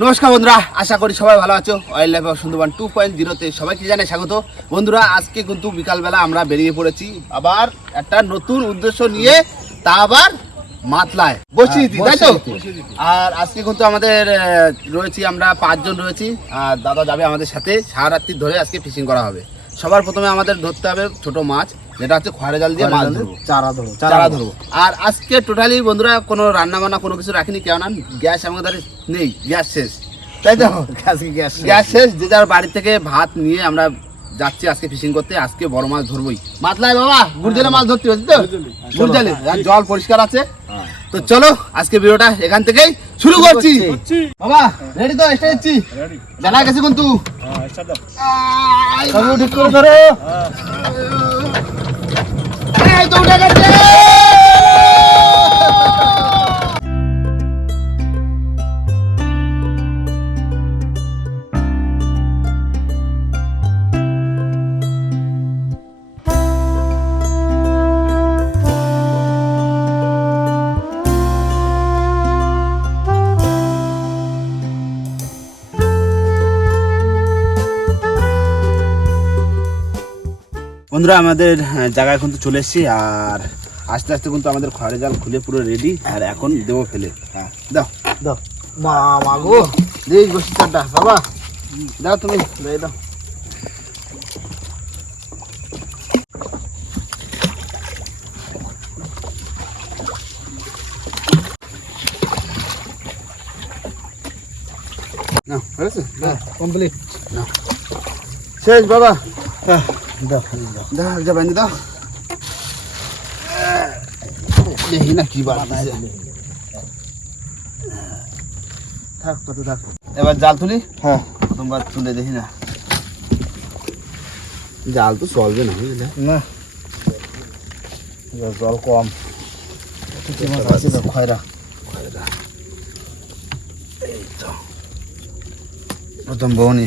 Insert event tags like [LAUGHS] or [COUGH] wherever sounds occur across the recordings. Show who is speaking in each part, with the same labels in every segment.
Speaker 1: নমস্কার বন্ধুরা আশা করি সবাই ভালো আছো। Oil life Sundarban two point জিরোতে সবাইকে জানাই স্বাগত। বন্ধুরা আজকে কিন্তু বিকালবেলা আমরা বেরিয়ে পড়েছি। আবার একটা নতুন উদ্দেশ্য নিয়ে তা আবার মাতলায়। বসিয়ে তাই তো? আর আজকে কিন্তু আমাদের রয়েছি আমরা পাঁচজন রয়েছি। আর দাদা যাবে আমাদের সাথে। সারারাত্রি ধরে আজকে ফিশিং করা হবে। সবার প্রথমে আমাদের ধরতে হবে ছোট মাছ। যেটা হচ্ছে খয়রা জাল দিয়ে মাছ ধরবো।
Speaker 2: চারা ধরবো
Speaker 1: চারা ধরবো। আর আজকে টোটালি বন্ধুরা কোনো রান্না বান্না কোনো কিছু রাখিনি কেননা গ্যাস আমাদের নেই গ্যাস শেষ। তাই তো? [LAUGHS]
Speaker 2: গ্যাস গ্যাস
Speaker 1: গ্যাস শেষ যে যার বাড়ি থেকে ভাত নিয়ে আমরা যাচ্ছি আজকে ফিশিং করতে আজকে বড় মাছ ধরবোই। মাতলাই বাবা গুরজালে মাছ ধরতে হচ্ছে তো? গুরজালে আর জল পরিষ্কার আছে। তো চলো আজকে ভিডিওটা এখান থেকেই শুরু করছি। বাবা রেডি তো? এসে যাচ্ছি। জানা গেছে কিন্তু।
Speaker 2: সবু ঠিক করে। ধরো
Speaker 1: এই তো উঠে গেছে। বন্ধুরা আমাদের জায়গায় কিন্তু চলে এসেছি আর আস্তে আস্তে কিন্তু আমাদের খড়ের জাল খুলে পুরো রেডি আর এখন দেবো ফেলে। হ্যাঁ দাও।
Speaker 2: দাও। মামা গো।
Speaker 1: দেই চারটা বাবা। দাও তুমি দেই দাও। না
Speaker 2: হ্যাঁ কমপ্লিট
Speaker 1: শেষ বাবা।
Speaker 2: দাও দাও
Speaker 1: যা বান্ধে দাও। দেখি না কি বার। থাক কত থাক। এবার জাল তুলি?
Speaker 2: হ্যাঁ।
Speaker 1: প্রথমবার তুলে দেখি না। জাল তো চলবে না বুঝলে
Speaker 2: না? জল কম। তো খয়রা।
Speaker 1: এই তো। প্রথম বৌনি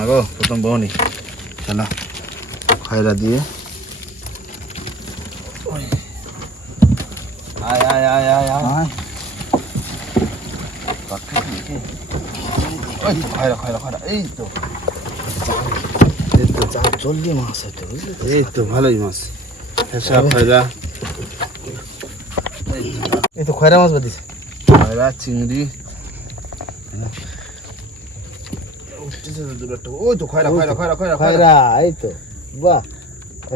Speaker 1: মামা গো প্রথম বৌনি চলো খয়রা দিয়ে। আয় আয় আয় আয় আয়।
Speaker 2: হ্যাঁ
Speaker 1: খয়রা খয়রা খয়রা এই তো।
Speaker 2: এই তো জলদি মাছ তো?
Speaker 1: এই তো ভালোই মাছ। ফেসা খয়রা।
Speaker 2: এই তো খয়রা মাছ বাদিছে
Speaker 1: খয়রা চিংড়ি একটা। ওই তো খয়রা খয়রা খয়রা খয়রা খয়রা।
Speaker 2: এই তো বাহ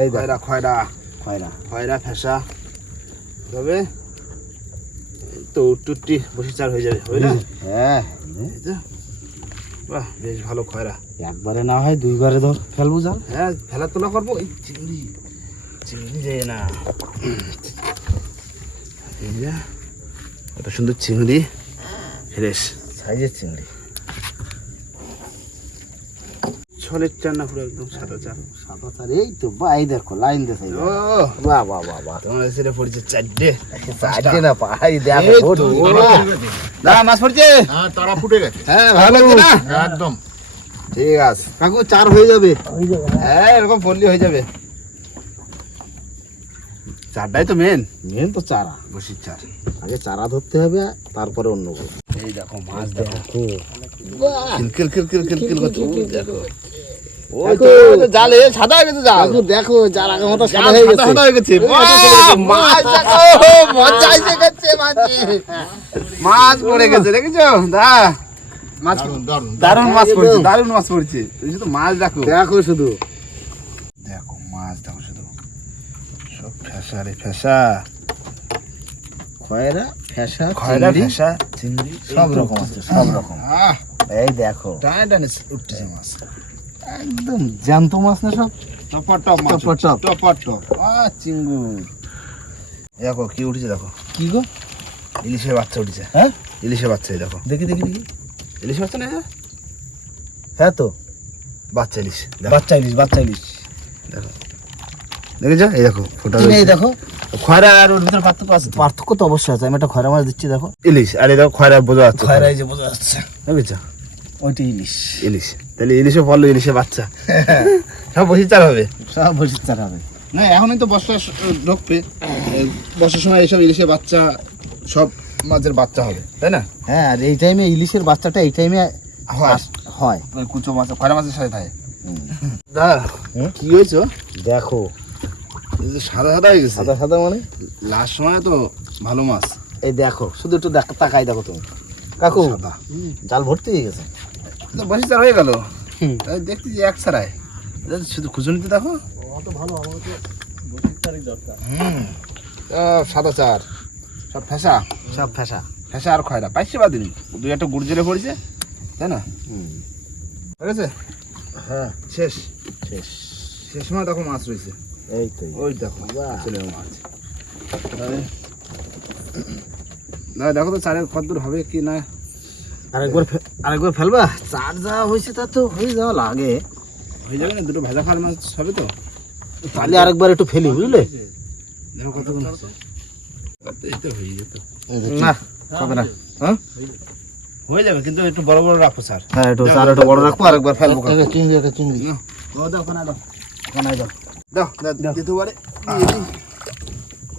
Speaker 2: এই
Speaker 1: খয়রা খয়রা।
Speaker 2: খয়রা।
Speaker 1: খয়রা ফেসা। তবে তো উটুটি বসে চার হয়ে যাবে হয়
Speaker 2: হ্যাঁ
Speaker 1: বাহ বেশ ভালো খয়রা।
Speaker 2: একবারে না হয় দুইবারে ধর ফেলব জাল
Speaker 1: হ্যাঁ ফেলা তোলা করব। এই চিংড়ি চিংড়ি যায় না। কত সুন্দর চিংড়ি। ফ্রেশ।
Speaker 2: সাইজের চিংড়ি।
Speaker 1: চার না পুরো একদম সাদা চার
Speaker 2: সাদা চার এই তো বা এই দেখো লাইন দেখাই
Speaker 1: ও
Speaker 2: বাহ বাহ বাহ বাহ।
Speaker 1: তোমার সেটা পড়েছে চারটে।
Speaker 2: চারটে না পাই দেখো।
Speaker 1: না মাছ পড়ছে?
Speaker 3: হ্যাঁ তারা ফুটে গেছে।
Speaker 1: হ্যাঁ ভালো লাগছে না?
Speaker 3: একদম।
Speaker 1: ঠিক আছে।
Speaker 2: কাকু চার হয়ে যাবে।
Speaker 1: হ্যাঁ এরকম পড়লি হয়ে যাবে। চারটাই তো মেন
Speaker 2: মেন তো চারা।
Speaker 1: বসির চার।
Speaker 2: আগে চারা ধরতে হবে তারপরে অন্য
Speaker 1: এই দেখো মাছ দেখো করছে। দেখো। ওই
Speaker 2: দেখো।
Speaker 1: তো ওই তো জালে সাদা হয়ে গেছে জাল।
Speaker 2: দেখো যার আগে মতো সাদা হয়ে গেছে।
Speaker 1: সাদা হয়ে গেছে। মাছ দেখো মজা এসে গেছে মাছে। মাছ পড়ে গেছে দেখেছ? দা মাছ
Speaker 3: দারুণ দারুণ
Speaker 1: দারুণ মাছ পড়ছে দারুণ মাছ পড়ছে। তুমি শুধু মাছ দেখো।
Speaker 2: দেখো শুধু।
Speaker 1: দেখো মাছ দেখো শুধু। সব ফেসা রে ফেসা।
Speaker 2: খয়রা ফেসা
Speaker 1: খয়রা ফেসা চিংড়ি
Speaker 2: সব রকম আছে সব রকম।
Speaker 1: আহ
Speaker 2: এই দেখো।
Speaker 1: টানে টানে উঠতেছে মাছ।
Speaker 2: একদম জ্যান্ত মাছ না সব?
Speaker 1: টপা টপ
Speaker 2: টপা টপ।
Speaker 1: টপা টপ। আহ চিঙ্গুর দেখো কি উঠেছে দেখো।
Speaker 2: কি গো?
Speaker 1: ইলিশের বাচ্চা উঠেছে।
Speaker 2: হ্যাঁ?
Speaker 1: ইলিশের বাচ্চা দেখো।
Speaker 2: দেখি দেখি দেখি।
Speaker 1: ইলিশ বাচ্চা না?
Speaker 2: হ্যাঁ তো।
Speaker 1: বাচ্চা ইলিশ।
Speaker 2: বাচ্চা ইলিশ বাচ্চা ইলিশ।
Speaker 1: দেখেছ? এই দেখো ফোটা
Speaker 2: নেই দেখো?
Speaker 1: খয়রা আর ওর ভিতরে পার্থক্য আছে তো?
Speaker 2: পার্থক্য তো অবশ্যই আছে। আমি একটা খয়রা মাছ দিচ্ছি দেখো।
Speaker 1: ইলিশ। আর এই দেখো খয়রা বোঝা যাচ্ছে
Speaker 2: খয়রা এই যে বোঝা যাচ্ছে।
Speaker 1: দেখেছ?
Speaker 2: ওইটা ইলিশ।
Speaker 1: ইলিশ। তাহলে ইলিশে পড়ল ইলিশে বাচ্চা। সব বসে চার হবে?
Speaker 2: সব বসে চার হবে।
Speaker 1: না এখনই তো বর্ষা ঢুকবে। বর্ষার সময় এইসব ইলিশের বাচ্চা সব মাছের বাচ্চা হবে তাই না?
Speaker 2: হ্যাঁ আর এই টাইমে ইলিশের বাচ্চাটা এই টাইমে
Speaker 1: হয়।
Speaker 2: হয়।
Speaker 1: কুচো মাছ খয়রা মাছের সাথে থাকে। দা? কি হয়েছে?
Speaker 2: দেখো।
Speaker 1: সাদা সাদা হয়ে গেছে।
Speaker 2: সাদা সাদা মানে?
Speaker 1: লাস্ট সময় তো ভালো মাছ।
Speaker 2: এই দেখো শুধু একটু দেখ তাকাই দেখো তুমি। কাকু জাল ভর্তি হয়ে গেছে।
Speaker 1: বসি চার হয়ে গেল।
Speaker 2: হুম।
Speaker 1: দেখতে যে এক ছাড়ায়। শুধু খুঁজুনিতে দেখো। হুম। সব সাদা চার। সব ফেসা?
Speaker 2: সব ফেসা।
Speaker 1: ফেসা আর খয়রা। পাইছে বা দিন দুই একটা গুড় জেলে পড়েছে তাই না? ঠিক আছে
Speaker 2: হ্যাঁ।
Speaker 1: শেষ?
Speaker 2: শেষ।
Speaker 1: শেষ সময় তখন মাছ রয়েছে।
Speaker 2: এই তো
Speaker 1: ওই দেখো। চলে মাছ। না দেখো তো চারের কত দূর হবে কি না?
Speaker 2: আরেকবার আরেকবার ফেলবা? চার যা হয়েছে তা তো হয়ে যাওয়া লাগে।
Speaker 1: হয়ে যাবে না দুটো ভাজা মাছ হবে তো।
Speaker 2: তাহলে আরেকবার একটু ফেলি বুঝলে?
Speaker 1: দেখো কতক্ষণ হয়ে
Speaker 2: না
Speaker 1: হবে না। হ্যাঁ? হয়ে যাবে কিন্তু একটু বড় বড় রাখো স্যার।
Speaker 2: হ্যাঁ একটু চার একটু বড় রাখব আরেকবার ফেলব চিংড়ি একটা চিংড়ি।
Speaker 1: দাও দাও খানা দাও
Speaker 2: বানাই দাও।
Speaker 1: দাও দাও দিতে পারে।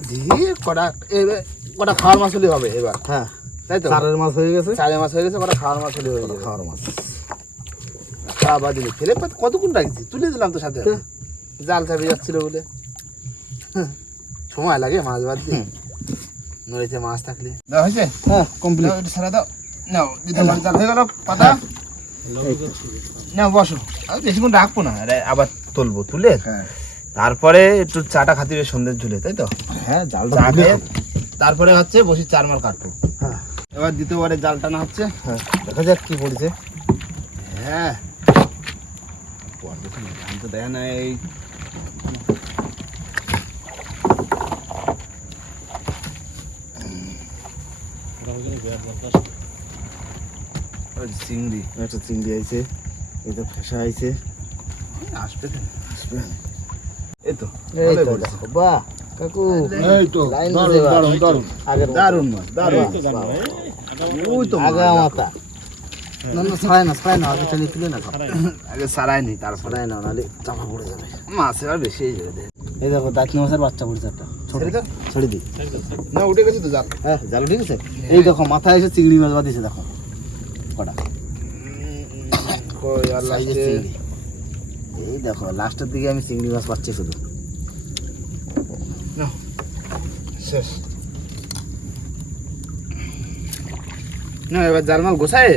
Speaker 1: দিয়ে কটা এবার কটা খাওয়ার মাছ হলে হবে এবার।
Speaker 2: হ্যাঁ।
Speaker 1: তাই তো?
Speaker 2: চারের মাছ হয়ে গেছে।
Speaker 1: চারে মাছ হয়ে গেছে কটা খাওয়ার মাছ হলে হয়ে
Speaker 2: খাওয়ার মাছ।
Speaker 1: খাওয়া দিলে ফেলে কতক্ষণ রাখছি? তুলে দিলাম তো সাথে। জাল চাপে যাচ্ছিল বলে। হ্যাঁ, সময় লাগে মাছ বাদ দিয়ে নদীতে মাছ থাকলে। দাও হয়েছে?
Speaker 2: হ্যাঁ কমপ্লিট
Speaker 1: এটা সারা দাও। নাও দিতে পারি। জাল হয়ে গেল পাতা। নাও বসো। আমি বেশিক্ষণ রাখব না আরে আবার তুলবো তুলে।
Speaker 2: হ্যাঁ।
Speaker 1: তারপরে একটু চাটা খাতে হবে সন্ধ্যের ঝুলে তাই তো?
Speaker 2: হ্যাঁ জালটা
Speaker 1: চা তারপরে হচ্ছে বসি চার মাল কাটবো।
Speaker 2: হ্যাঁ।
Speaker 1: এবার দ্বিতীয়বারে জাল টানা হচ্ছে।
Speaker 2: হ্যাঁ দেখা যাক কি পড়েছে।
Speaker 1: হ্যাঁ। আমি তো দেখা নাই। চিংড়ি।
Speaker 2: একটা চিংড়ি আইছে এই তো ফেসা আইছে।
Speaker 1: আসবে কেন? এই তো।
Speaker 2: বাহ। কাকু
Speaker 1: এই তো
Speaker 2: পারো।
Speaker 1: দারুণ, দারুণ।
Speaker 2: আগের
Speaker 1: দারুণ মাছ দারুণ। ওই তো
Speaker 2: আগা
Speaker 1: মাছ,
Speaker 2: মাথা না না ছাড়াই না ছাড়াই না আগে চালিয়ে তুলে না।
Speaker 1: আগে সারায়নি তারপরে
Speaker 2: ছাড়াই না নাহলে চাপা পড়ে যাবে।
Speaker 1: মাছ এবার বেশি হয়ে যাবে।
Speaker 2: এই দেখো দাঁতনি মাছের বাচ্চা পড়েছে একটা।
Speaker 1: ছেড়ে
Speaker 2: দিই
Speaker 1: না উঠে গেছে তো জাল।
Speaker 2: হ্যাঁ জাল ঠিক আছে এই দেখো মাথায় এসে চিংড়ি মাছ বাঁধিয়েছে দেখো। কটা?
Speaker 1: আর
Speaker 2: এই দেখো লাস্টের দিকে আমি চিংড়ি মাছ পাচ্ছি শুধু।
Speaker 1: শেষ না এবার জালমাল গোছায়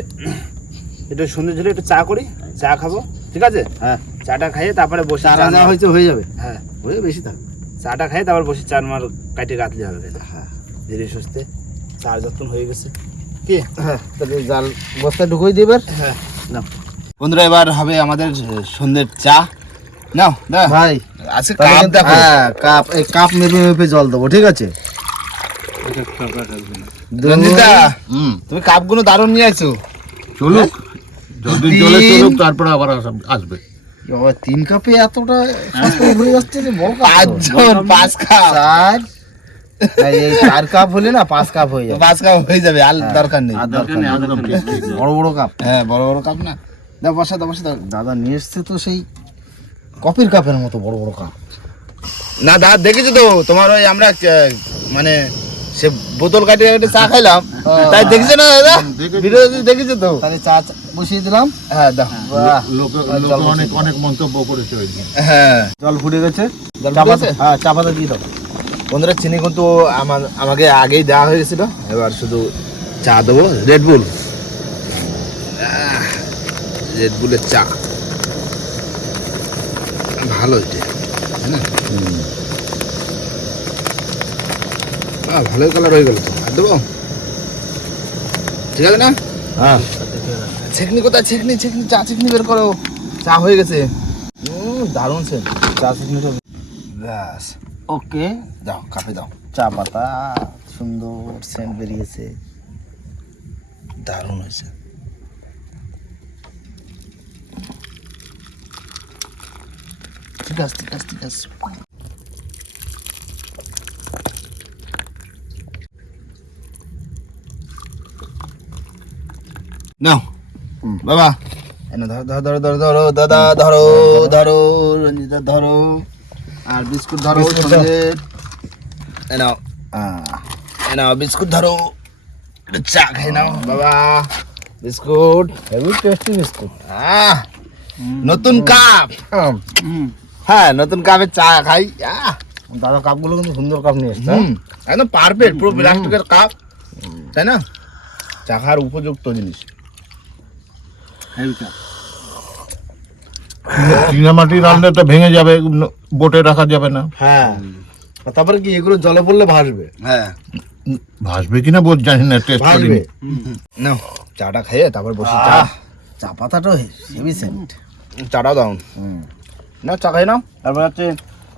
Speaker 1: একটু সুন্দর একটু চা করি চা খাব ঠিক আছে?
Speaker 2: হ্যাঁ।
Speaker 1: চাটা খাইয়ে তারপরে বসে
Speaker 2: চার হয়েছে হয়ে যাবে।
Speaker 1: হ্যাঁ।
Speaker 2: হয়ে বেশি থাকবে
Speaker 1: চাটা খাই তারপর বসে চার কাটে গাঁথলে হবে
Speaker 2: হ্যাঁ।
Speaker 1: ধীরে সুস্থে চার যত্ন হয়ে গেছে। কি?
Speaker 2: হ্যাঁ তাহলে জাল বস্তায় ঢুকিয়ে দিই এবার।
Speaker 1: হ্যাঁ।
Speaker 2: নাও।
Speaker 1: বন্ধুরা এবার হবে আমাদের সন্ধ্যের চা। নাও না
Speaker 2: ভাই
Speaker 1: আজকে কাপ দেখো।
Speaker 2: হ্যাঁ কাপ এই কাপ মেপে মেপে জল দেবো ঠিক আছে?
Speaker 1: রঞ্জিতা তুমি কাপগুলো দারুণ নিয়ে আছো
Speaker 3: চলুক
Speaker 1: তিন।
Speaker 3: চলে চলুক তারপরে আবার আসবে।
Speaker 2: বাবা তিন কাপে এতটা সস যাচ্ছে যে বড় কাপ। তো।
Speaker 1: পাঁচজন পাঁচ কাপ।
Speaker 2: চার? এই এই চার কাপ হলে না পাঁচ কাপ হয়ে যাবে।
Speaker 1: পাঁচ কাপ হয়ে যাবে আর দরকার নেই।
Speaker 2: আর দরকার নেই,
Speaker 3: একদম ঠিক, ঠিক।
Speaker 2: বড় বড় কাপ।
Speaker 1: হ্যাঁ বড় বড় কাপ না। দাও বসা দাও বসা
Speaker 2: দাদা নিয়ে এসছে তো সেই কপির কাপের মতো বড় বড় কাপ।
Speaker 1: না দা দেখেছ তো তোমার ওই আমরা মানে সে বোতল কাটিয়ে কাটিয়ে চা খাইলাম। তাই দেখেছ না দাদা?
Speaker 3: দেখেছি।
Speaker 1: ভিডিও দেখেছ তো?
Speaker 2: তাহলে চা বসিয়ে দিলাম।
Speaker 1: হ্যাঁ দাও।
Speaker 3: লোকে অনেক অনেক মন্তব্য করেছে ওই দিন।
Speaker 1: হ্যাঁ।
Speaker 2: জল ফুটে গেছে।
Speaker 1: জল
Speaker 2: চা পাতা হ্যাঁ চা পাতা দিয়ে দাও।
Speaker 1: বন্ধুরা চিনি কিন্তু আমার আমাকে আগেই দেওয়া হয়ে গেছিল। এবার শুধু চা দেবো। রেডবুল রেডবুলের চা। ভালো এটা তাই না আহ, ভালোই কালার হয়ে গেল তো আর দেবো? ঠিক আছে না?
Speaker 2: হ্যাঁ।
Speaker 1: ছেকনি কোথায়? ছেকনি ছেকনি চা ছেকনি বের করো। চা হয়ে গেছে। দারুণ সে
Speaker 2: চা চিনিটা
Speaker 1: ব্যাস।
Speaker 2: ওকে
Speaker 1: দাও কাপে দাও।
Speaker 2: চা পাতা সুন্দর সেন্ট বেরিয়েছে।
Speaker 1: দারুণ হয়েছে। ঠিক আছে ঠিক আছে ঠিক আছে। নাও বাবা এনে ধরো ধরো ধরো ধরো ধরো দাদা ধরো ধরো রঞ্জিতা ধরো আর বিস্কুট ধরো নাও নাও বিস্কুট ধরো চা খাই নাও বাবা বিস্কুট
Speaker 2: হেভি টেস্টি বিস্কুট
Speaker 1: আহ, নতুন কাপ হ্যাঁ নতুন কাপে চা খাই
Speaker 2: দাদা কাপগুলো কিন্তু সুন্দর কাপ নিয়ে এসছে
Speaker 1: হুম, একদম পারফেক্ট পুরো প্লাস্টিকের কাপ তাই না চা খাওয়ার উপযুক্ত জিনিস
Speaker 3: চীনামাটি রান্নাটা ভেঙে যাবে বোটে রাখা যাবে না।
Speaker 2: হ্যাঁ। তারপরে কি এগুলো জলে পড়লে ভাসবে?
Speaker 1: হ্যাঁ।
Speaker 3: ভাসবে কিনা বোধ জানি না টেস্ট করিনি।
Speaker 1: নাও চাটা খেয়ে তারপর বসে। চা
Speaker 2: চা পাতাটা হেভি সেন্ট
Speaker 1: চাটাও দাও। না চা খাই নাও। তারপর হচ্ছে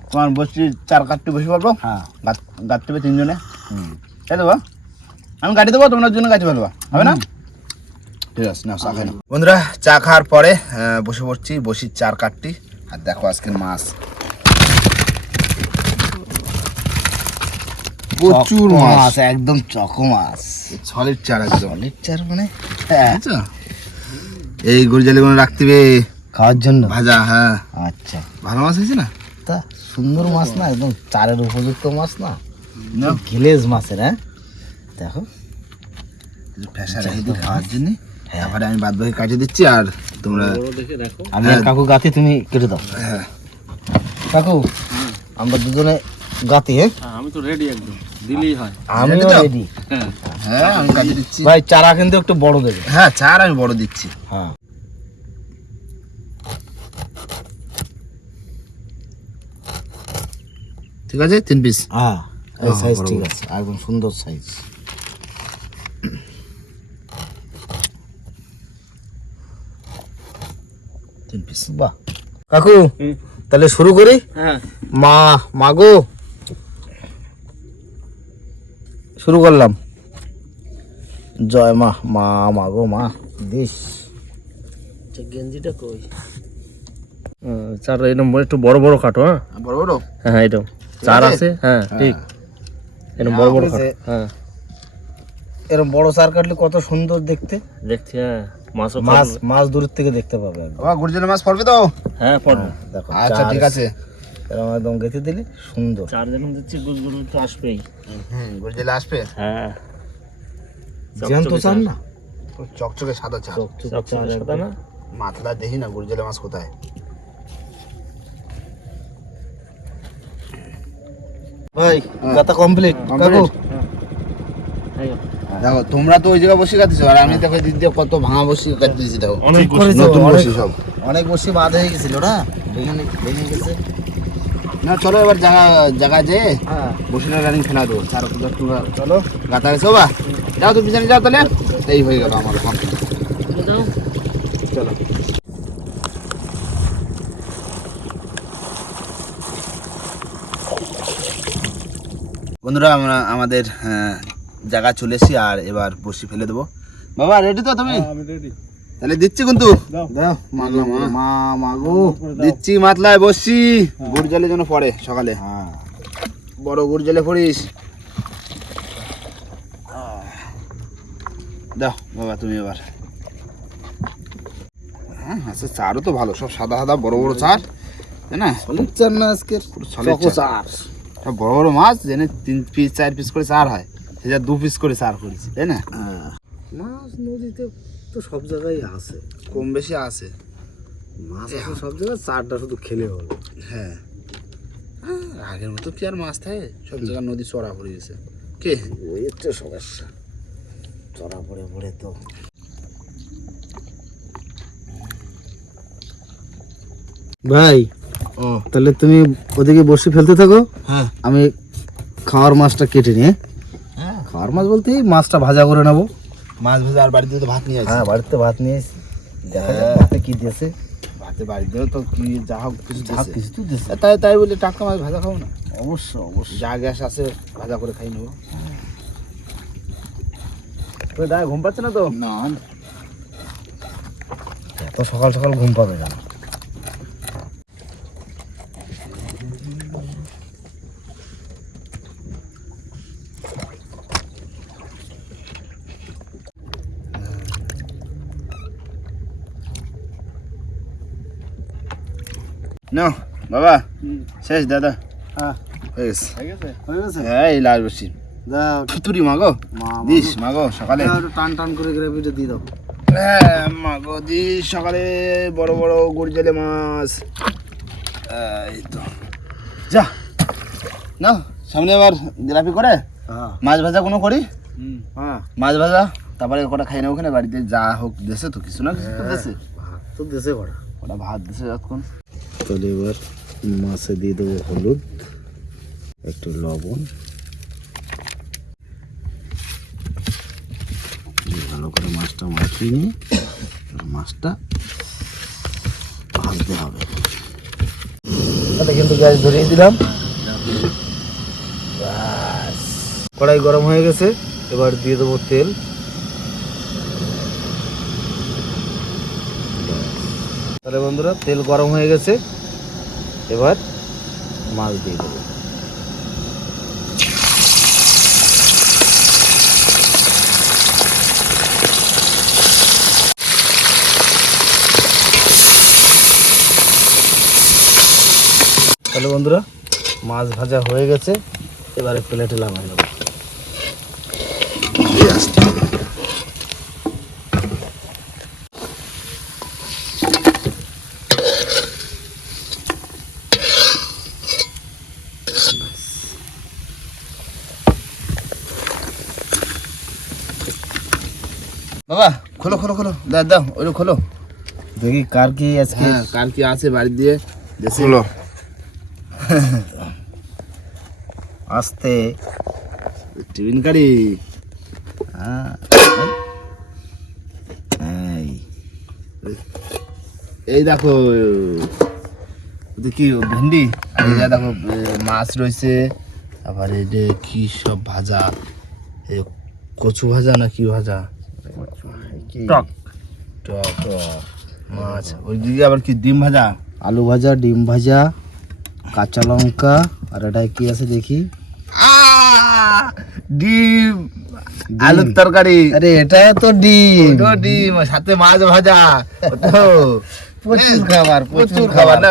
Speaker 1: তোমার বসছি চার কাটতে বসে পারব
Speaker 2: হ্যাঁ।
Speaker 1: গাঁটতে হবে তিনজনে। তাই দেবো আমি গাড়ি দেবো তোমার জন্য গাড়ি ফেলব। হবে না? ঠিক আছে না চা খাই না বন্ধুরা চা খাওয়ার পরে বসে পড়ছি বসি চার কাটটি। আর দেখো আজকের মাছ। প্রচুর মাছ।
Speaker 2: একদম চকো মাছ।
Speaker 1: সলিড চার একদম।
Speaker 2: অনেক চার মানে?
Speaker 1: বুঝছ? এই গুরজালিগুলো রাখতে হবে।
Speaker 2: খাওয়ার জন্য?
Speaker 1: ভাজা হ্যাঁ।
Speaker 2: আচ্ছা।
Speaker 1: ভালো মাছ হয়েছে না?
Speaker 2: তা সুন্দর মাছ না একদম চারের উপযুক্ত মাছ না? ঘিলেজ মাছের হ্যাঁ? দেখো।
Speaker 1: ফ্যাসা রেখে খাওয়ার জন্য। তারপরে আমি বাদ বাকি কাটিয়ে দিচ্ছি আর তোমরা
Speaker 2: আমি কাকু গাতি তুমি কেটে দাও।
Speaker 1: হ্যাঁ।
Speaker 2: কাকু আমরা দুজনে গাতি হ্যাঁ?
Speaker 4: আমি তো রেডি একদম। দিলেই হয়।
Speaker 2: আমিও রেডি
Speaker 1: হ্যাঁ। আমি দিচ্ছি।
Speaker 2: ভাই চারা কিন্তু একটু বড় দেবে।
Speaker 1: হ্যাঁ চার আমি বড় দিচ্ছি।
Speaker 2: হ্যাঁ।
Speaker 1: ঠিক আছে? তিন পিস
Speaker 2: হ্যাঁ
Speaker 1: হ্যাঁ,
Speaker 2: সাইজ ঠিক আছে একদম সুন্দর সাইজ
Speaker 1: তিন পিস
Speaker 2: বাহ। কাকু তাহলে শুরু করি?
Speaker 4: হ্যাঁ।
Speaker 2: মা মাগো শুরু করলাম। জয় মা মা মাগো মা দিস।
Speaker 4: গেঞ্জিটা কই? চার নম্বর একটু বড় বড় কাটো হ্যাঁ?
Speaker 1: বড় বড়?
Speaker 4: হ্যাঁ হ্যাঁ এটাও চার আছে? হ্যাঁ ঠিক। এরকম বড় বড় হ্যাঁ
Speaker 2: এরকম বড় সার কাটলে কত সুন্দর দেখতে?
Speaker 4: দেখছি হ্যাঁ।
Speaker 2: মাছ মাছ দূরের থেকে দেখতে পাবে।
Speaker 1: বাবা গুরজালি মাছ পড়বে তো?
Speaker 4: হ্যাঁ পড়বে।
Speaker 2: দেখো
Speaker 1: আচ্ছা ঠিক আছে।
Speaker 2: এরকম একদম গেঁথে দিলে সুন্দর।
Speaker 4: চার যখন দিচ্ছি গুজগুলো তো আসবেই।
Speaker 1: হুম গুরজালি আসবে?
Speaker 4: হ্যাঁ।
Speaker 2: জ্যান্ত চান না?
Speaker 1: চকচকে সাদা চা
Speaker 4: সব সাদা না?
Speaker 1: মাথলা দেখি না গুরজালি মাছ কোথায়?
Speaker 2: ভাই গাতা কমপ্লিট কাকু
Speaker 1: complete?
Speaker 4: হ্যাঁ
Speaker 1: দেখো তোমরা তো ওই জায়গায় বসে কাটতেছো আর আমি দেখো দিক দিয়ে কত ভাঙা বসে কাটতেছি দেখো।
Speaker 4: অনেক
Speaker 1: নতুন বসি সব।
Speaker 2: অনেক বসে বাদ হয়ে গেছিল না? ভেঙে নি- ভেঙে গেছে।
Speaker 1: না চলো এবার জায়গা জায়গা যে
Speaker 2: হ্যাঁ।
Speaker 1: বসিনা রানিং ফেলা দেবো। চার দশ টাকা। চলো গাতা গেছো বা যাও তো পিছনে যাও তাহলে। এই হয়ে গেল আমার। চলো। বন্ধুরা আমরা আমাদের আহ, জায়গা চলে এসেছি আর এবার বসি ফেলে দেবো। বাবা রেডি তো তুমি? তাহলে দিচ্ছি কিন্তু। মা
Speaker 2: মা মাগো।
Speaker 1: দিচ্ছি মাতলায় বসছি। গুড় জলে যেন পড়ে সকালে।
Speaker 2: হ্যাঁ।
Speaker 1: বড় গুড় জলে পড়িস। দাও বাবা তুমি এবার। হ্যাঁ আচ্ছা চারও তো ভালো সব সাদা সাদা বড় বড় চার তাই না?
Speaker 2: চার না আজকের?
Speaker 1: চার। সব বড় বড় মাছ জেনে তিন পিস চার পিস করে চার হয়। সেটা দু পিস করে চার করেছি তাই না?
Speaker 2: মাছ নদীতে তো সব জায়গায় আছে।
Speaker 1: কম বেশি আছে।
Speaker 2: মাছ আছে সব জায়গায় চারটা শুধু খেলে হলো
Speaker 1: হ্যাঁ। হ্যাঁ, আগের মতো কি আর মাছ থাকে? সব জায়গায় নদী চড়া পড়ে গেছে। কে?
Speaker 2: ওই হচ্ছে সমস্যা। চড়া পড়ে পড়ে তো। ভাই
Speaker 1: ও।
Speaker 2: তাহলে তুমি ওদিকে বসে ফেলতে থাকো।
Speaker 1: হ্যাঁ।
Speaker 2: আমি খাওয়ার মাছটা কেটে নিয়ে খাওয়ার মাছ বলতে এই মাছটা ভাজা করে নেব।
Speaker 1: মাছ ভাজা আর বাড়িতে তো ভাত নিয়ে আসি।
Speaker 2: হ্যাঁ বাড়িতে ভাত নিয়ে এসেছি। দেখা যাক
Speaker 1: হ্যাঁ।
Speaker 2: ভাতে কি দিয়েছে।
Speaker 1: ভাতে বাড়িতেও তো কি যা হোক কিছু
Speaker 2: যা। কিছু তো দিয়েছে।
Speaker 1: তাই তাই বলে টাটকা মাছ ভাজা খাব না?
Speaker 2: অবশ্য অবশ্য
Speaker 1: যা গ্যাস আছে ভাজা করে খাই নেব। তো দা ঘুম পাচ্ছে না তো? না।
Speaker 2: এত সকাল সকাল ঘুম পাবে
Speaker 1: না বাবা শেষ দাদা।
Speaker 2: হ্যাঁ।
Speaker 1: হয়ে
Speaker 2: হয়ে হয়ে
Speaker 1: হ্যাঁ এই লাল বসি মাগো। দিস মাগো সকালে।
Speaker 2: টান টান করে গ্রেভিটা দিয়ে দাও।
Speaker 1: হ্যাঁ মাগো দিস সকালে বড় বড় গড়ি মাছ। এই তো। যা। না সামনে আবার গ্রাফি করে
Speaker 2: হ্যাঁ।
Speaker 1: মাছ ভাজা কোনো করি?
Speaker 2: হ্যাঁ।
Speaker 1: মাছ ভাজা তারপরে কটা খাই না ওখানে বাড়িতে যা হোক দেশে তো কিছু না কিছু তো দেশে।
Speaker 2: ভাত তো দেশে
Speaker 1: ওটা ভাত দেশে যতক্ষণ।
Speaker 2: তাহলে এবার। মাছে দিয়ে দেবো হলুদ, একটু লবণ। ভালো করে মাছটা মাখিয়ে নিয়ে মাছটা ভাজতে হবে। কিন্তু গ্যাস ধরিয়ে দিলাম। কড়াই গরম হয়ে গেছে, এবার দিয়ে দেবো তেল। তাহলে বন্ধুরা, তেল গরম হয়ে গেছে। এবার মাছ দিয়ে দেবো। তাহলে বন্ধুরা মাছ ভাজা হয়ে গেছে। এবারে প্লেটে লাগাই নেব
Speaker 1: বাবা খোলো খোলো খোলো। দাও দাও ওইটা খোলো।
Speaker 2: দেখি কার কি আজকে
Speaker 1: হ্যাঁ কার কি আছে বাড়ি দিয়ে?
Speaker 3: হলো [LAUGHS]
Speaker 2: আসতে।
Speaker 1: Tiffin carrier?
Speaker 2: হ্যাঁ। এই।
Speaker 1: এই দেখো এটা কি ভেন্ডি। আর দেখো মাছ রয়েছে। আবার এই যে কি সব ভাজা? এ, কচু ভাজা না কি ভাজা?
Speaker 3: টক।
Speaker 1: টক মাছ। ওইদিকে আবার কি ডিম ভাজা?
Speaker 2: আলু ভাজা ডিম ভাজা কাঁচা লঙ্কা আর এটা কি আছে দেখি?
Speaker 1: ডিম। আলুর তরকারি।
Speaker 2: আরে এটা তো ডিম।
Speaker 1: ডিম সাথে মাছ ভাজা। [LAUGHS]
Speaker 2: প্রচুর খাবার
Speaker 1: প্রচুর খাবার। না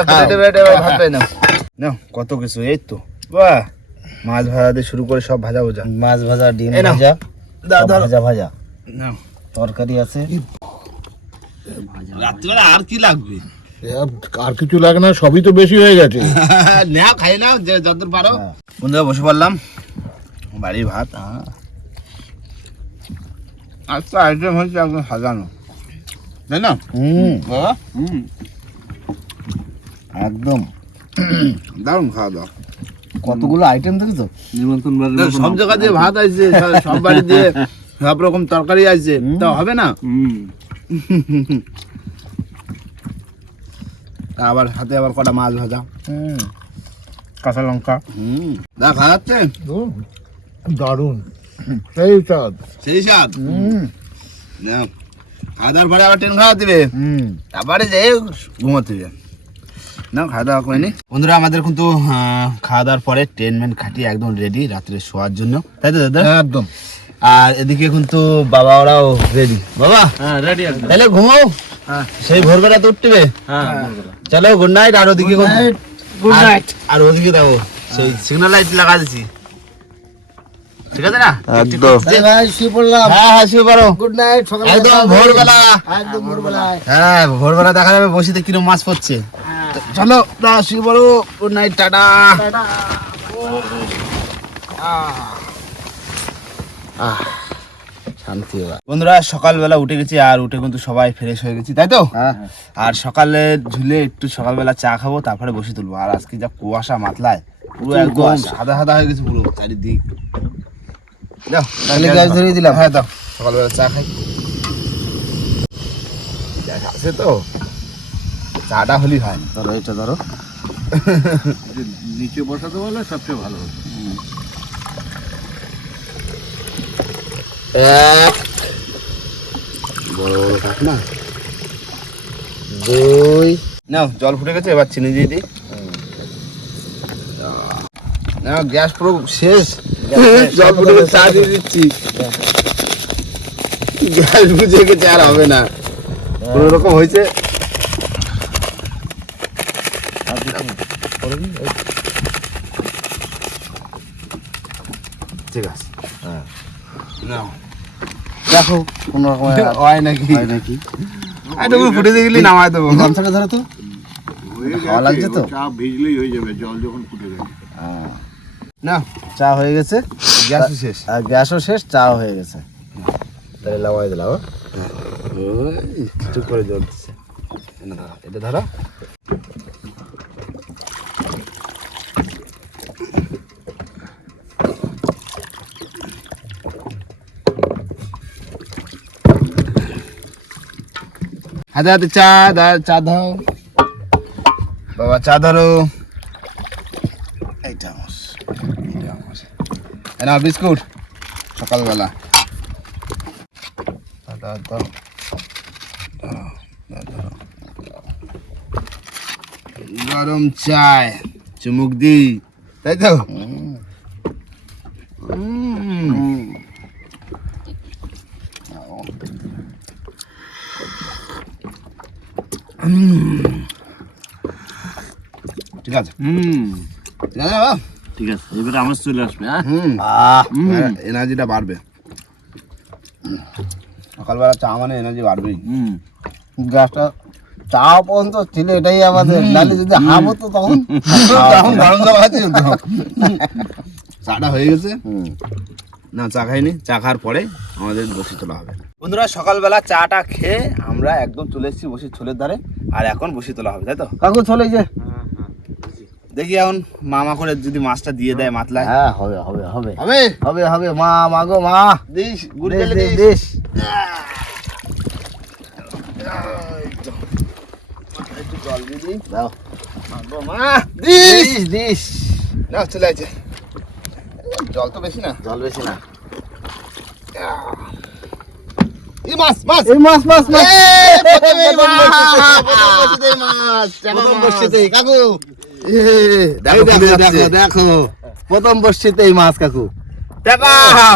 Speaker 1: না। না। কত কিছু এই তো। বাহ! মাছ ভাজা দিয়ে শুরু করে সব ভাজা ভাজা
Speaker 2: মাছ ভাজা ডিম ভাজা ভাজা ভাজা।
Speaker 1: নাও।
Speaker 2: তরকারি আছে।
Speaker 1: রাত্রিবেলা আর কি লাগবে?
Speaker 3: আর কিছু লাগে না সবই তো বেশি হয়ে গেছে। [LAUGHS]
Speaker 1: নাও খাই নাও যে যতদূর পারো।
Speaker 2: হ্যাঁ।
Speaker 1: বন্ধুরা বসে পড়লাম। বাড়ির ভাত হ্যাঁ। আজকে আইটেম হচ্ছে একদম সাজানো। তাই না?
Speaker 2: হুম।
Speaker 1: বাবা?
Speaker 2: একদম।
Speaker 1: দারুণ খাওয়া দাওয়া।
Speaker 2: কতগুলো আইটেম দেখেছ? নিমন্ত্রণ
Speaker 1: সব জায়গা দিয়ে ভাত আছে সব বাড়ি দিয়ে। [LAUGHS] সব রকম তরকারি আছে। তা হবে না? আবার হাতে আবার কটা মাছ ভাজা।
Speaker 2: হুম।
Speaker 3: কাঁচা লঙ্কা।
Speaker 1: হুম। দা খাওয়া যাচ্ছে
Speaker 3: দারুণ। সেই স্বাদ।
Speaker 1: সেই স্বাদ?
Speaker 2: হুম।
Speaker 1: খাওয়া পরে আবার ট্রেন খাওয়া দিবে
Speaker 2: হুম।
Speaker 1: তারপরে যে ঘুমোতে হবে। না খাওয়া দাওয়া করে নি। বন্ধুরা আমাদের কিন্তু খাওয়া দাওয়ার পরে ট্রেন ম্যান খাটিয়ে একদম রেডি রাত্রে শোয়ার জন্য। তাই তো দাদা?
Speaker 3: একদম।
Speaker 1: আর এদিকে কিন্তু বাবা ওরাও রেডি বাবা
Speaker 4: হ্যাঁ রেডি
Speaker 1: তাহলে ঘুমাও। সেই ভোরবেলা তো উঠবে।
Speaker 4: হ্যাঁ
Speaker 1: চলো গুড নাইট আর ওদিকে
Speaker 2: গুড
Speaker 1: আর-
Speaker 2: নাইট
Speaker 1: আর ওদিকে দেখো সেই সিগন্যাল লাইট লাগা দিছি। ঠিক আছে না?
Speaker 3: একদম।
Speaker 2: ভাই শুয়ে পড়লাম।
Speaker 1: হ্যাঁ হ্যাঁ শুয়ে
Speaker 2: গুড নাইট সকালে
Speaker 1: একদম ভোরবেলা।
Speaker 2: একদম
Speaker 1: হ্যাঁ ভোরবেলা দেখা যাবে বসিতে কিরম মাছ পড়ছে। চলো না শুয়ে পড়ো। Good night tata. আহ, শান্তি বন্ধুরা সকালবেলা উঠে গেছি আর উঠে কিন্তু সবাই ফ্রেশ হয়ে গেছি তাই তো?
Speaker 2: হ্যাঁ।
Speaker 1: আর সকালে ঝুলে একটু সকালবেলা চা খাব তারপরে বসে তুলবো। আর আজকে যা কুয়াশা মাতলায় পুরো একদম। সাদা সাদা হয়ে গেছে পুরো চারিদিক।
Speaker 2: ধরিয়ে দিলাম।
Speaker 1: হ্যাঁ দাও। সকালবেলা চা খাই। আছে তো। চাটা হলি হয়
Speaker 2: ধরো এটা ধরো।
Speaker 3: নিচে বসাতে বলে সবচেয়ে ভালো হতো।
Speaker 1: বড় বড়
Speaker 2: দুই।
Speaker 1: নাও জল ফুটে গেছে এবার চিনি দিয়ে দিই। না গ্যাস পুরো শেষ। জল ফুটে গেছে চা দিয়ে দিচ্ছি। গ্যাস বুঝে গেছে আর হবে না। কোনো রকম হয়েছে
Speaker 2: ঠিক আছে হ্যাঁ
Speaker 1: নাও
Speaker 2: দেখো কোনো রকম [LAUGHS]
Speaker 1: হয় নাকি?
Speaker 2: হয় নাকি?
Speaker 1: একটু ফুটে দিয়ে গেলি নামাই দেবো।
Speaker 2: গামছাটা ধরো তো। ভালো লাগছে তো?
Speaker 3: চা ভিজলেই হয়ে যাবে জল যখন ফুটে যাবে
Speaker 2: হ্যাঁ।
Speaker 1: না
Speaker 2: চা হয়ে গেছে।
Speaker 1: গ্যাস শেষ।
Speaker 2: আর গ্যাসও শেষ চাও হয়ে গেছে। তাহলে লাগাই দিলাম
Speaker 1: ওই চুপ করে জ্বলতেছে এনে এটা ধরো। হাতে চা, দা, চা দাও। বাবা, চা ধরো। এইটা আমার এইটা আমার। এ নাও, বিস্কুট। সকালবেলা। দাও দাও। গরম চায়, চুমুক দি তাই তো? ঠিক আছে।
Speaker 4: হুম।
Speaker 1: ঠিক আছে
Speaker 4: ঠিক আছে এবারে আমার চলে আসবে হ্যাঁ?
Speaker 1: হুম। এনার্জিটা বাড়বে। সকালবেলা চা মানে এনার্জি বাড়বেই।
Speaker 4: হুম।
Speaker 2: গ্যাসটা চা পর্যন্ত ছিল এটাই আমাদের। নালে যদি হাম হতো তখন
Speaker 1: গরম জল চাটা হয়ে গেছে। না চা খাইনি। চা খাওয়ার পরে আমাদের বসি তোলা হবে। বন্ধুরা সকালবেলা চাটা খেয়ে আমরা একদম চলে এসেছি বসি ছোলের ধারে। আর এখন বসি তোলা হবে তাই তো?
Speaker 2: কাকু চলে যে।
Speaker 1: দেখি এখন মামা করে যদি মাছটা দিয়ে দেয় মাতলায়।
Speaker 2: হ্যাঁ হবে হবে হবে।
Speaker 1: হবে?
Speaker 2: হবে হবে মা মাগো মা।
Speaker 1: দিস গুড়
Speaker 2: দিস, দিস,
Speaker 1: একটু জল দিয়ে দিই
Speaker 2: দাও
Speaker 1: মাগো মা দিস।
Speaker 2: This this.
Speaker 1: না চলে আছে জল তো বেশি না।
Speaker 2: জল বেশি না।
Speaker 1: মাছ, মাছ। [LAUGHS] দেখো
Speaker 2: প্রথম বসিতেই মাছ কাকু।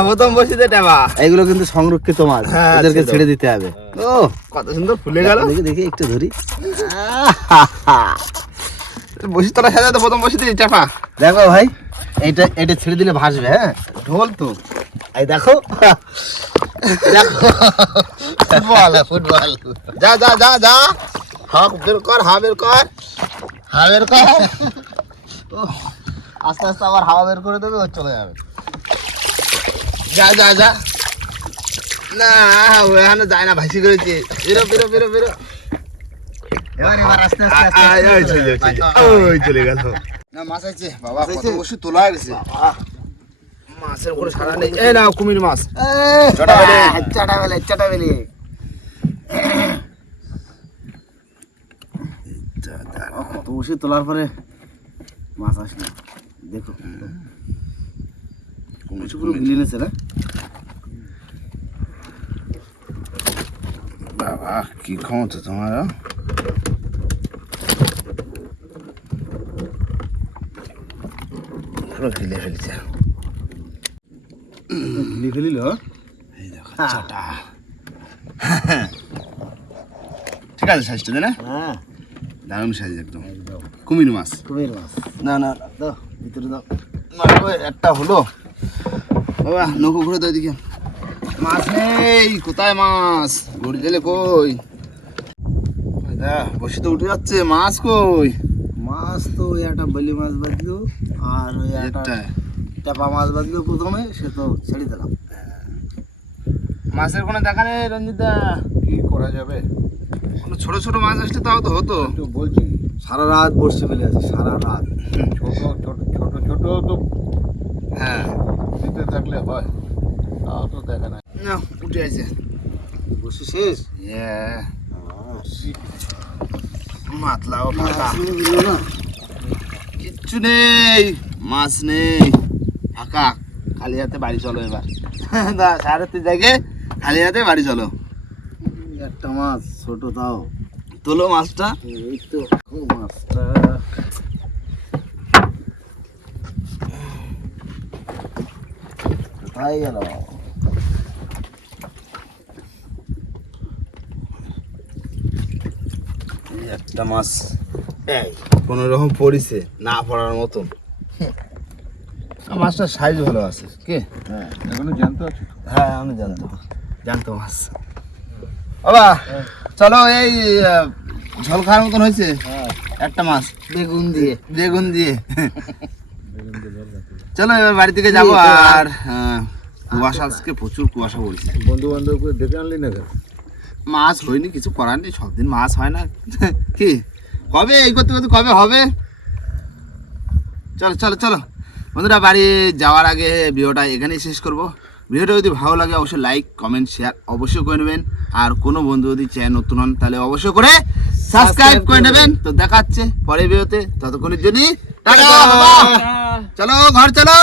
Speaker 1: প্রথম বসিতে টেপা।
Speaker 2: এগুলো কিন্তু সংরক্ষিত মাছ
Speaker 1: হ্যাঁ,
Speaker 2: এদেরকে
Speaker 1: ছেড়ে
Speaker 2: দিতে হবে। ও
Speaker 1: কত সুন্দর ফুলে গেল।
Speaker 2: দেখি দেখি একটু ধরি।
Speaker 1: বসি তোলা সাজাতে প্রথম বসিতে টেপা।
Speaker 2: দেখো ভাই এটা এটা ছেড়ে দিলে ভাসবে হ্যাঁ?
Speaker 1: ঢোল তো।
Speaker 2: এই দেখো। দেখো। Football football.
Speaker 1: যা যা যা যা। হা বের কর হা বের কর।
Speaker 2: হাওয়া বের কর। আস্তে আস্তে আবার হাওয়া বের করে দেবে চলে যাবে।
Speaker 1: যা যা যা। না ওখানে যায় না ভাসি করেছে। বেরো বেরো বেরো বেরো। মাছের উপরে সারা নেই। এই না কুমির মাছ। চটা বেলে।
Speaker 2: চটা বেলে চটা বেলে কত বসে তোলার পরে মাছ আসলো দেখো। কিছু পুরো না?
Speaker 1: বাবা কি ক্ষমতা তোমার গিলে ফেলছে।
Speaker 2: গিলে ফেলিল?
Speaker 1: এই দেখো চটা ঠিক আছে সাইজটা না।
Speaker 2: হ্যাঁ।
Speaker 1: দারুণ সাইজ একদম। কুমির মাছ।
Speaker 2: কুমির মাছ।
Speaker 1: না না
Speaker 2: দাও ভিতরে দাও।
Speaker 1: একটা হলো। বাবা নৌকো ঘুরে এদিকে। মাছ নেই কোথায় মাছ? ঘুরে গেলে কই? বসে তো উঠে যাচ্ছে মাছ কই?
Speaker 2: মাছ তো ওই একটা বলি মাছ বাঁধলো আর ওই একটা চাপা মাছ বাঁধলো প্রথমে সে তো ছেড়ে দিলাম।
Speaker 1: মাছের কোনো দেখা নেই রঞ্জিতা
Speaker 3: কি করা যাবে?
Speaker 1: ছোট ছোট মাছ আসলে তাও তো হতো।
Speaker 3: তো বলছি
Speaker 2: সারা রাত বসছে ফেলে আছে সারা রাত।
Speaker 3: ছোট ছোট ছোট ছোট তো
Speaker 1: হ্যাঁ।
Speaker 3: দিতে থাকলে হয় তাও তো দেখা নাই।
Speaker 1: না উঠে আছে।
Speaker 2: বসে শেষ?
Speaker 1: Yeah. মাতলাও ফাঁকা কিচ্ছু নেই মাছ নেই। ফাঁকা খালি হাতে বাড়ি চলো এবার। দা সাড়ে জায়গায় খালি হাতে বাড়ি চলো।
Speaker 2: একটা মাছ। ছোট দাও
Speaker 1: তোলো মাছটা।
Speaker 2: এই তো। মাছটা। কোথায় গেল?
Speaker 1: একটা মাছ। কোন রকম পড়িছে না পড়ার মতন। মাছটার সাইজ ভালো আছে কে?
Speaker 3: হ্যাঁ এখনও জানতে আছে?
Speaker 1: হ্যাঁ আমি জানতাম জানতো মাছ। বাবা চলো এই ঝোল খাওয়ার মতন হয়েছে। একটা মাছ।
Speaker 2: বেগুন দিয়ে।
Speaker 1: বেগুন দিয়ে। চলো এবার বাড়ি থেকে যাব আর কুয়াশা আজকে প্রচুর কুয়াশা বলছে।
Speaker 3: বন্ধু বান্ধব ডেকে আনলি না
Speaker 1: মাছ হয়নি কিছু করার নেই সব দিন মাছ হয় না। [LAUGHS] কি? কবে? এই করতে করতে কবে হবে? চলো চলো চলো। বন্ধুরা বাড়ি যাওয়ার আগে ভিডিওটা এখানেই শেষ করব। ভিডিওটা যদি ভালো লাগে অবশ্যই লাইক কমেন্ট শেয়ার অবশ্যই করে নেবেন। আর কোনো বন্ধু যদি চ্যানেল নতুন হন তাহলে অবশ্যই করে সাবস্ক্রাইব করে নেবেন। তো দেখাচ্ছে পরের ভিডিওতে ততক্ষণের জন্য টাটা! চলো ঘর চলো!